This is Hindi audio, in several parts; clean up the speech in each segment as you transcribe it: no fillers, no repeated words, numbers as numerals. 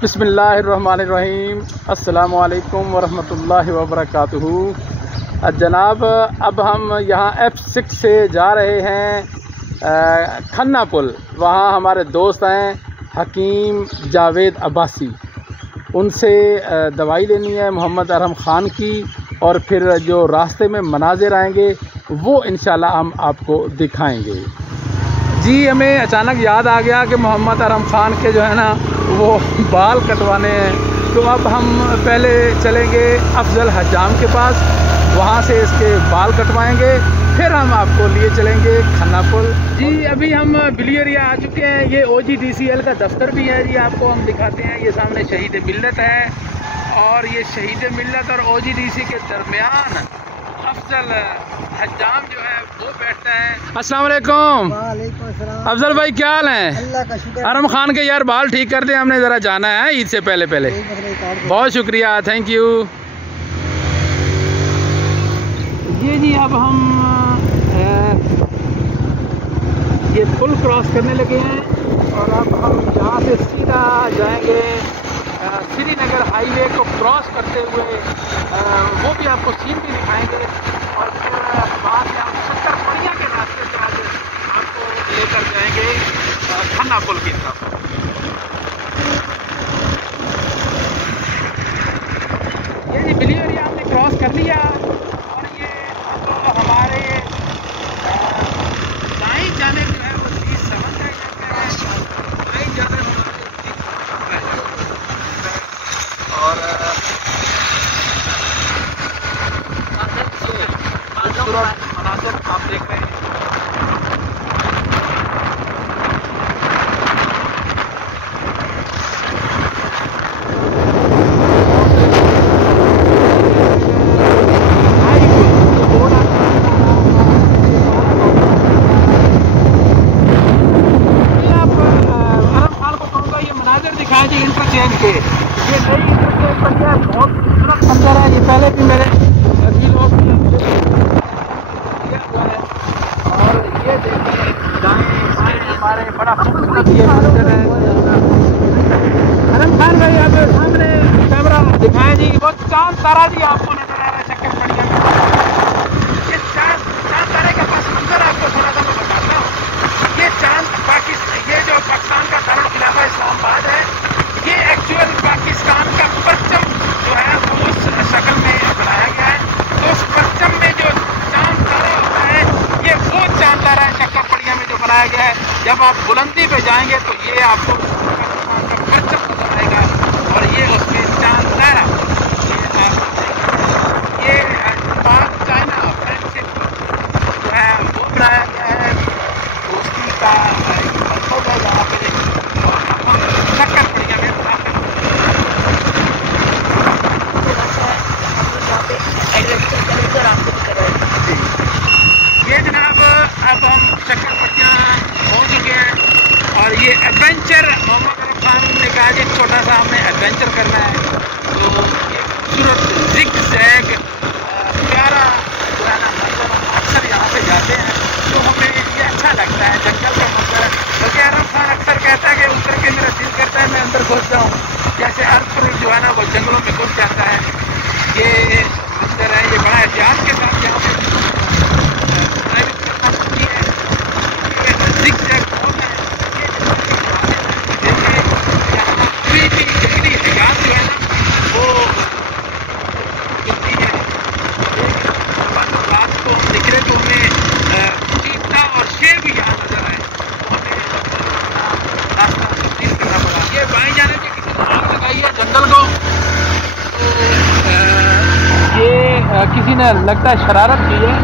बिस्मिल्लाहिर्रहमानिर्रहीम। अस्सलामु अलैकुम वरहमतुल्लाहि वबरकातुहू। जनाब, अब हम यहाँ F6 से जा रहे हैं खन्ना पुल। वहाँ हमारे दोस्त हैं हकीम जावेद अब्बासी, उनसे दवाई लेनी है मोहम्मद अरहम ख़ान की, और फिर जो रास्ते में मनाज़िर आएंगे वो इंशाल्लाह हम आपको दिखाएंगे। जी, हमें अचानक याद आ गया कि मोहम्मद अरहम ख़ान के जो है ना वो बाल कटवाने हैं, तो अब हम पहले चलेंगे अफजल हज्जाम के पास, वहाँ से इसके बाल कटवाएंगे, फिर हम आपको लिए चलेंगे खन्ना पुल। जी, अभी हम बिली एरिया आ चुके हैं। ये OGDCL का दफ्तर भी है जी, आपको हम दिखाते हैं। ये सामने शहीद मिल्लत है, और ये शहीद मिल्लत और OGDC के दरमियान अफजल हज्जाम जो है वो बैठता है। अस्सलाम वालेकुम। वालेकुम अस्सलाम। अफजल भाई, क्या हाल है? अल्लाह का शुक्र। अरहम ख़ान के यार बाल ठीक कर दे, हमने ज़रा जाना है ईद से पहले। बहुत शुक्रिया, थैंक यू। ये जी, अब हम ये पुल क्रॉस करने लगे हैं, और अब हम यहाँ से सीधा जाएंगे श्रीनगर हाईवे को क्रॉस करते हुए। वो भी आपको सीन भी दिखाएंगे, और फिर वहाँ से हम शक्करपड़िया के रास्ते से आगे आपको लेकर जाएंगे खन्ना पुल की तरफ। ये जी बिली एरिया हमने क्रॉस कर लिया, और ये अब हमारे दाएं जाने जो है वो 37 का है, दाएं जाने और मनाज़िर आप देख रहे हैं। दिखाएं जी इंटरचेंज के, ये नई इंटरचेंज बन गया, बहुत खूबसूरत मंजर है। ये पहले भी मेरे अभी लोग और ये देखिए दाएं बाएं हमारे बड़ा खूबसूरत ये मंजर है। अरहम ख़ान भाई, आप सामने कैमरा दिखाएं जी, वो चांद तारा जी आपको नजर आ रहा है शक्करपड़िया में। ये चांद तारे का पास मंजर आपको थोड़ा सा मैं बताता हूँ। ये चांद पाकिस्तान, ये जो पाकिस्तान का दारुल खिलाफा इस्लामाबाद है, ये एक्चुअल पाकिस्तान का परचम जो है वो उस शक्ल में बनाया गया है। तो उस परचम में जो चांद तारा होता है, ये वो चांद तारा है शक्करपड़िया में जो बनाया गया है। जब आप बुलंदी पे जाएंगे तो ये आपको पाकिस्तान का परचम नजर आएगा, और ये उसमें चांद तारा ये पाक चाइना फ्रेंडशिप जो है वो बनाया गया है। दोस्ती का मकसद है जहाँ पे शक्करपड़िया में ये जनाब, अब हम शक्करपड़िया पहुँच चुके हैं, और ये एडवेंचर मोहम्मद अरहम ख़ान ने कहा कि छोटा सा हमने एडवेंचर करना है। तो ये खूबसूरत जिग जैग प्यारा जो है ना मंजर, हम अक्सर यहाँ पे जाते हैं तो हमें ये अच्छा लगता है, जंगल का मंजर। बल्कि अरहम ख़ान अक्सर कहता है कि उतर के मेरा दिल करता है मैं अंदर घुस जाऊँ, जैसे अर्थ जो है ना वो जंगलों में घुस जाता है। ये मंजर है, ये बड़ा एहतियात के साथ यहाँ पे ड्राइविंग करना पड़ती है। ये जिग जैग बहुत है, कोई भी जंगली हयात जो है ना वो मिलती है। रात को हम निकले तो हमें चीता और शेर भी यहाँ नजर आए, तो हमें रास्ता तब्दील करना पड़ा। ये बाएं जाने पे किसी ने आग लगाई है जंगल को, तो ये किसी ने लगता है शरारत की है,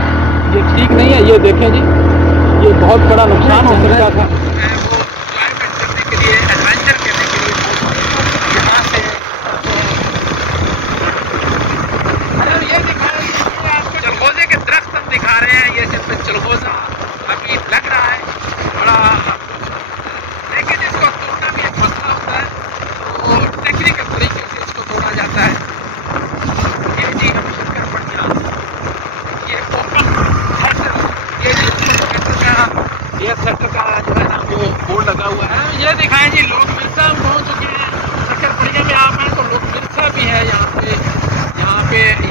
ये ठीक नहीं है। ये देखें जी, ये बहुत बड़ा नुकसान हो सकता था। वो एंजॉयमेंट करने के लिए, एडवेंचर करने के लिए यहाँ से ये दिखा रहे हैं आपको, चलगोजे के दरख्त हम दिखा रहे हैं। ये सिर्फ चलगोजा अभी लग रहा है बड़ा, लेकिन इसको तोड़ना भी एक मसला होता है, तो टेक्निकल तरीके से इसको तोड़ा जाता है। ये जी हम शक्करपड़िया, ये ओपन सेक्टर, ये सेक्टर का जो है ना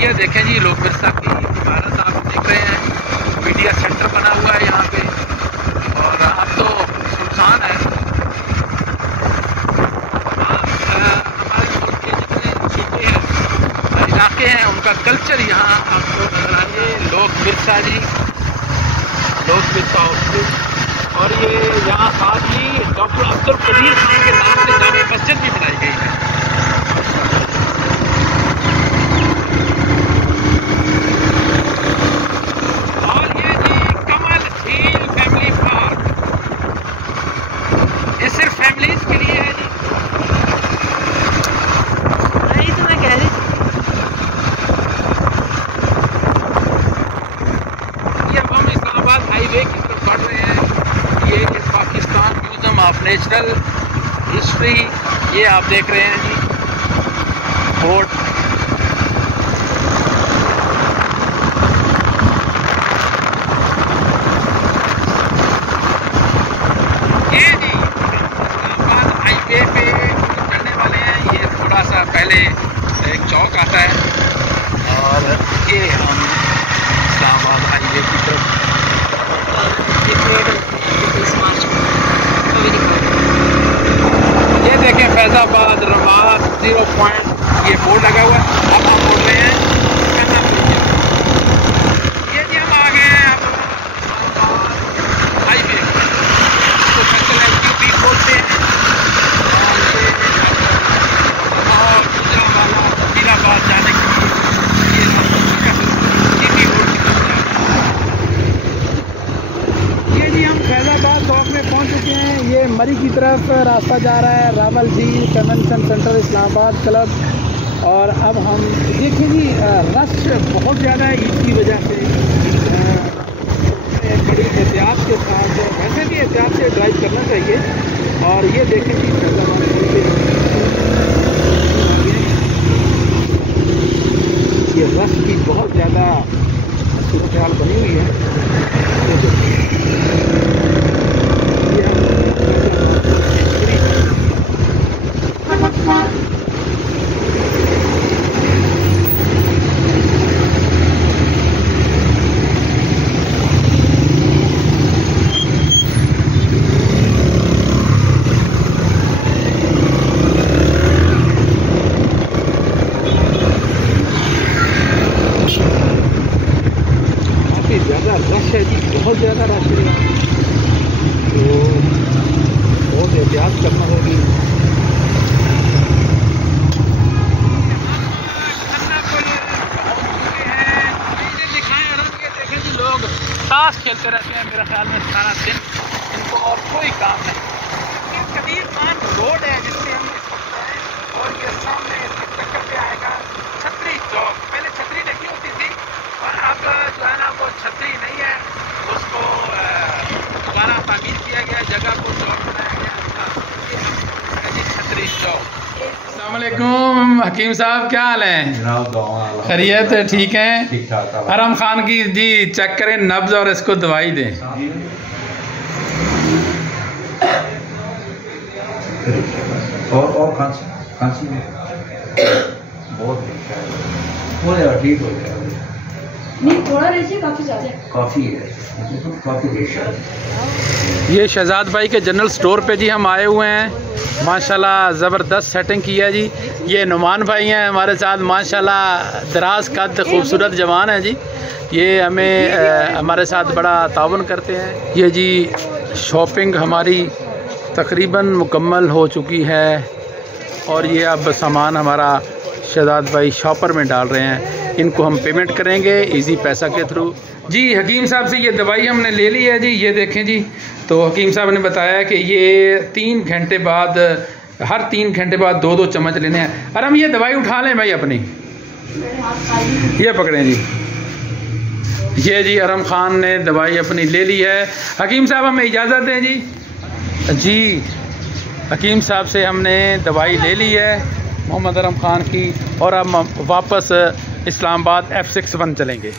ये देखें जी लोग मिर्जा की इमारत आप देख रहे हैं, मीडिया सेंटर बना हुआ है यहाँ पे, और अब तो सुनसान है। हमारे मुल्क के जितने सूबे हैं, इलाके हैं, उनका कल्चर यहाँ आपको नजर आएंगे। लोग मिर्जा जी, लोग मिर्जा हाउस, और ये यहाँ साथ ही डॉक्टर अब्दुल कदीर खान के नाम से जामे मस्जिद भी बनाई गई है। और ये जी कमल झील फैमिली पार्क, ये सिर्फ फैमिलीज के लिए है जी। नहीं तो मैं कह रही थी। ये हम इस्लामाबाद हाईवे की तरफ बढ़ रहे हैं। ये Pakistan museum of natural history, ये आप देख रहे हैं जी बोर्ड। ये जी इस्लामाबाद हाईवे पे चलने वाले हैं। ये थोड़ा सा पहले एक चौक आता है, और ये हम इस्लामाबाद हाईवे की तरफ। ये देखें फैजाबाद रवात 0 पॉइंट, ये बोर्ड लगा हुआ है। अब हम बोल रहे हैं ये जी हम आ गए हैं अब हाईवे, तो फैसल एसयूवी बोलते हैं। और गुजरावाला जिलाबाद जाने के लिए ये जीपी रोड की तरफ जा रहे हैं। ये जी हम फैजाबाद चौक में पहुंच चुके हैं। ये मरी की तरफ रास्ता जा रहा है, रावल झील कन्वेंशन सेंटर इस्लामाबाद क्लब। और अब हम देखिए जी रश बहुत ज़्यादा है ईद की वजह से। बड़ी एहतियात के साथ, वैसे भी एहतियात से ड्राइव करना चाहिए। और ये देखें जी फैजाबाद ये रश की बहुत ज़्यादा सूरत हाल बनी हुई है। ज़्यादा रश है जी, बहुत ज़्यादा रश है, तो बहुत एहतियात करना होगी। देखें जी लोग ताश खेलते रहते हैं मेरे ख्याल में सारा दिन, इनको और कोई काम नहीं। कबीर खान रोड है जिससे हम और ये सामने इसके टक्कर पे आएगा छतरी चौक। पहले छतरी नहीं होती थी, और अब जो है ना वो छतरी नहीं है, उसको दोबारा तामीर किया गया, जगह को चौक बनाया गया। छतरी चौक। अस्सलाम वालेकुम हकीम साहब, क्या हाल है? खैरियत है? ठीक है। हरम खान की जी चेक करें नब्ज और इसको दवाई दें। और खांसी बहुत ठीक हो गया। नहीं थोड़ा रहिए, काफ़ी ज़्यादा काफ़ी है, काफ़ी रेशा। ये शहजाद भाई के जनरल स्टोर पे जी हम आए हुए हैं। माशाल्लाह ज़बरदस्त सेटिंग की है जी। ये नुमान भाई हैं हमारे साथ, माशाल्लाह दराज कद खूबसूरत जवान है जी। ये हमें हमारे साथ बड़ा ताउन करते हैं। ये जी शॉपिंग हमारी तकरीबन मुकम्मल हो चुकी है, और ये अब सामान हमारा शहजाद भाई शॉपर में डाल रहे हैं। इनको हम पेमेंट करेंगे इजी पैसा के थ्रू। जी हकीम साहब से ये दवाई हमने ले ली है जी, ये देखें जी। तो हकीम साहब ने बताया कि ये 3 घंटे बाद, हर 3 घंटे बाद 2-2 चम्मच लेने हैं। और हम ये दवाई उठा लें भाई अपनी, ये पकड़ें जी। ये जी अरम खान ने दवाई अपनी ले ली है। हकीम साहब हमें इजाज़त दें जी। जी हकीम साहब से हमने दवाई ले ली है मोहम्मद अरम खान की, और अब हम वापस इस्लामाबाद F61 चलेंगे।